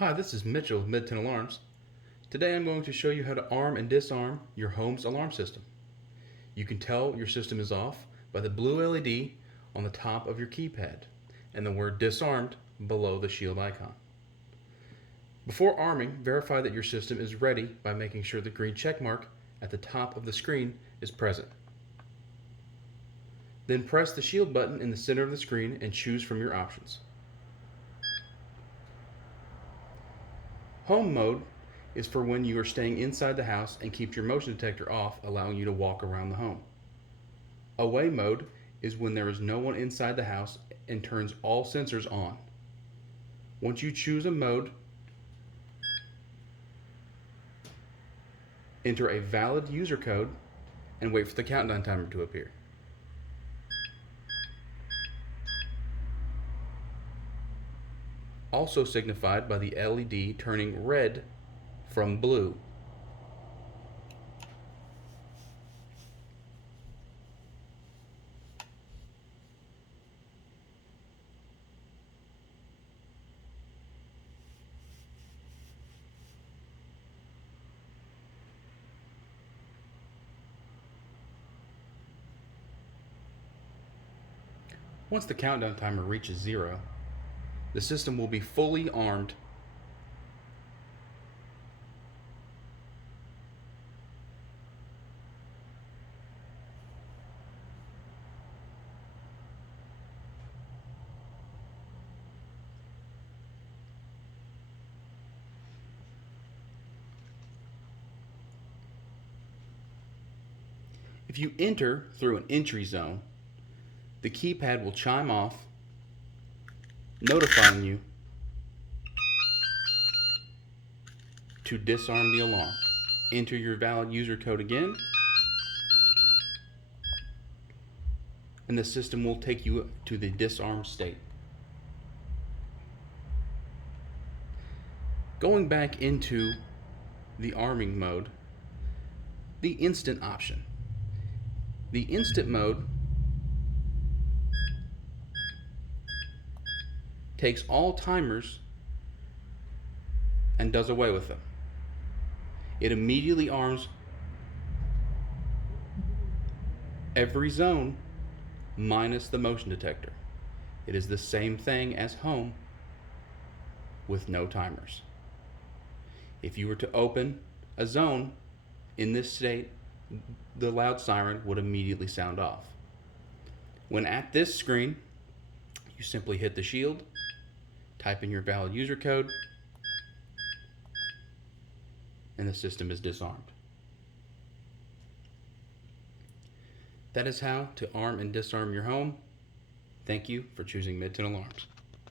Hi, this is Mitchell with MidTenn Alarms. Today I'm going to show you how to arm and disarm your home's alarm system. You can tell your system is off by the blue LED on the top of your keypad and the word disarmed below the shield icon. Before arming, verify that your system is ready by making sure the green check mark at the top of the screen is present. Then press the shield button in the center of the screen and choose from your options. Home mode is for when you are staying inside the house and keeps your motion detector off, allowing you to walk around the home. Away mode is when there is no one inside the house and turns all sensors on. Once you choose a mode, enter a valid user code and wait for the countdown timer to appear. Also signified by the LED turning red from blue. Once the countdown timer reaches 0, the system will be fully armed . If you enter through an entry zone, the keypad will chime off, notifying you to disarm the alarm. Enter your valid user code again, and the system will take you to the disarmed state. Going back into the arming mode, the instant option. The instant mode takes all timers and does away with them. It immediately arms every zone minus the motion detector. It is the same thing as home with no timers. If you were to open a zone in this state, the loud siren would immediately sound off. When at this screen, you simply hit the shield, type in your valid user code, and the system is disarmed. That is how to arm and disarm your home. Thank you for choosing MidTenn Alarms.